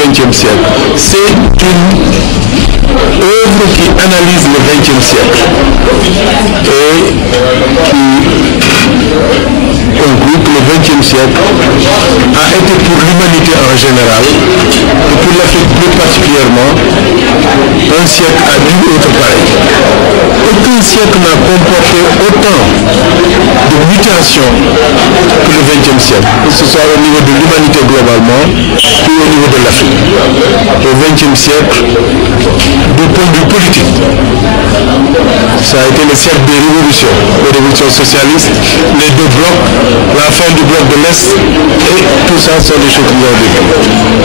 XXe siècle. C'est une œuvre qui analyse le XXe siècle et qui conclut que le XXe siècle a été pour l'humanité en général et pour l'Afrique plus particulièrement un siècle à nul autre pareil. Aucun siècle n'a comporté autant de mutations que le XXe siècle, que ce soit au niveau de l'humanité globalement ou au niveau de l'Afrique. Au XXe siècle, du point de vue politique, ça a été le siècle des révolutions, les révolutions socialistes, les deux blocs, la fin du bloc de l'Est, et tout ça sont des choses qui ont vécu.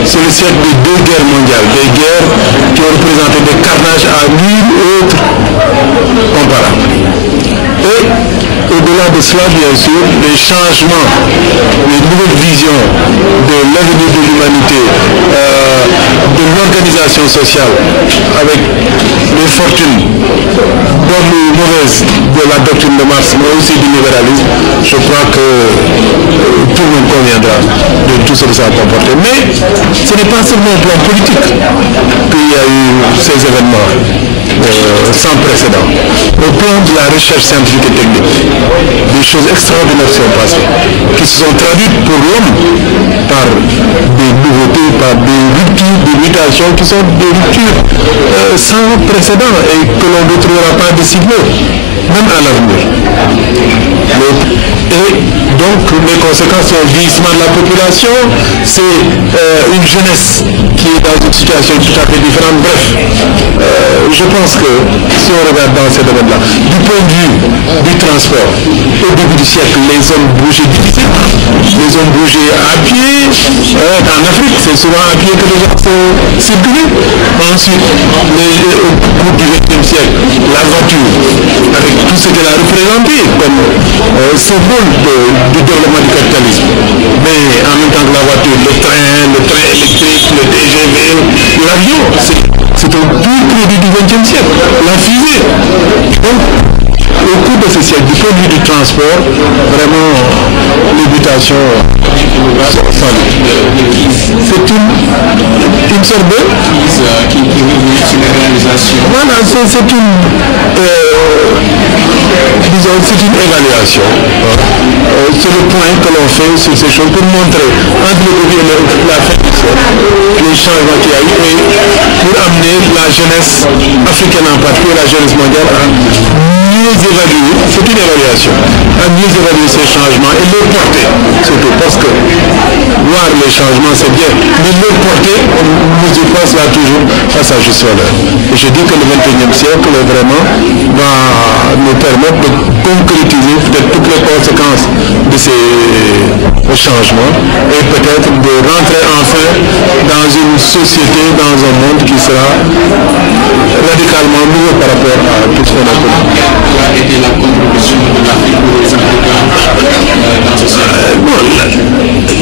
C'est le siècle des deux guerres mondiales, des guerres qui ont représenté des carnages à nul autre comparable. Et au-delà de cela, bien sûr, les changements, les nouvelles visions de l'avenir de l'humanité, de l'organisation sociale, avec les fortunes bonnes ou mauvaises de la doctrine de Marx, mais aussi du libéralisme, je crois que tout le monde conviendra de tout ce que ça a comporté. Mais ce n'est pas seulement au plan politique qu'il y a eu ces événements sans précédent. Au plan de la recherche scientifique et technique, des choses extraordinaires sont passées, qui se sont traduites pour l'homme par des nouveautés, par des ruptures, des mutations qui sont des ruptures sans précédent et que l'on ne trouvera pas de signaux, même à l'avenir. Et donc les conséquences sont le vieillissement de la population, c'est une jeunesse qui est dans une situation tout à fait différente. Bref, je pense que si on regarde dans ces domaines-là, du point de vue du transport, au début du siècle, les hommes bougeaient difficilement, les hommes bougeaient à pied. En Afrique, c'est souvent à pied que les gens sont circulés. Ensuite, au cours du XXe siècle, la voiture, avec tout ce qu'elle a représenté comme symbole du développement du capitalisme. Mais en même temps que la voiture, le train électrique, le TGV, l'avion, c'est un pur produit du XXe siècle. La fusée. Donc, au cours de ce siècle, du point de vue du transport, vraiment, les mutations sont folles. C'est une sorte de qui réunit sur les réalisations. Voilà, c'est une évaluation. C'est le point que l'on fait sur ces choses pour montrer entre le début et la fin du siècle les changements qu'il y a eu et pour amener la jeunesse africaine en particulier, la jeunesse mondiale à mieux évaluer, c'est une évaluation, à mieux évaluer ces changements et les porter, surtout parce que voir les changements c'est bien, mais les porter, on ne mesure pas cela toujours à sa juste valeur. Et je dis que le XXIe siècle vraiment va nous permettre de concrétiser peut-être toutes les conséquences de ces changements et peut-être de rentrer enfin dans une société, dans un monde qui sera radicalement nouveau par rapport à tout ce qu'on a connu. Quelle a été la contribution de l'Afrique pour les Africains dans ce sens?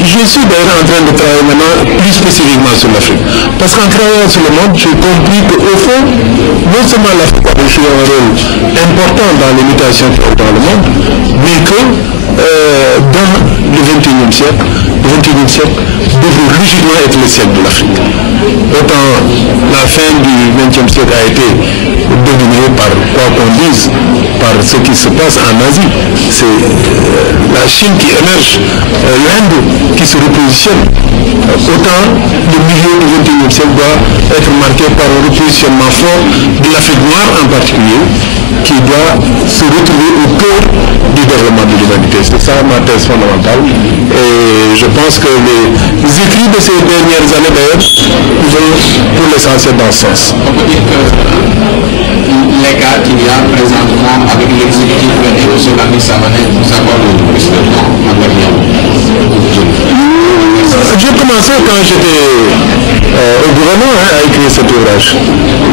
Je suis d'ailleurs en train de travailler maintenant plus spécifiquement sur l'Afrique. Parce qu'en travaillant sur le monde, j'ai compris qu'au fond, non seulement l'Afrique a joué un rôle important dans les mutations dans le monde, mais que dans le XXIe siècle, devrait logiquement être le siècle de l'Afrique. Autant la fin du XXe siècle a été dominée par, quoi qu'on dise, par ce qui se passe en Asie. C'est la Chine qui émerge, l'Inde qui se repositionne. Autant le milieu du XXIe siècle doit être marqué par un repositionnement fort de l'Afrique noire en particulier, qui doit se retrouver au cœur du développement de l'humanité. C'est ça ma thèse fondamentale. Et je pense que les écrits de ces dernières années d'ailleurs vont pour l'essentiel dans ce sens. On peut dire que l'écart qu'il y a présentement avec l'exécutif et le Sébastien Savané pour savoir le plus de temps en dernière. J'ai commencé quand j'étais au gouvernement à écrire cet ouvrage.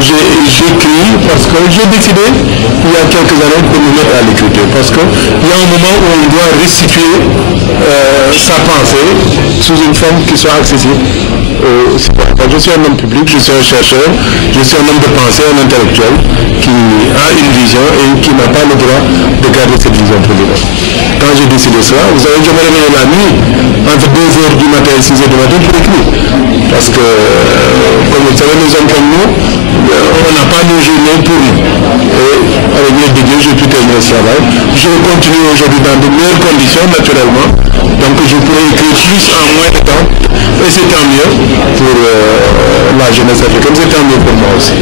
J'écris parce que j'ai décidé il y a quelques années de me mettre à l'écriture. Parce qu'il y a un moment où on doit restituer sa pensée sous une forme qui soit accessible. Je suis un homme public, je suis un chercheur, je suis un homme de pensée, un intellectuel qui a une vision et qui n'a pas le droit de garder cette vision pour lui. Quand j'ai décidé cela, vous savez, je me réveillais la nuit entre 2h du matin et 6h du matin pour écrire. Parce que, comme vous le savez, les hommes comme nous, on n'a pas de journée pour nous. Et avec l'aide de Dieu, j'ai pu terminer ce travail. Je continue aujourd'hui dans de meilleures conditions, naturellement. Donc je pourrais écrire plus en moins de temps. Et c'est tant mieux pour la jeunesse africaine, c'est tant mieux pour moi aussi.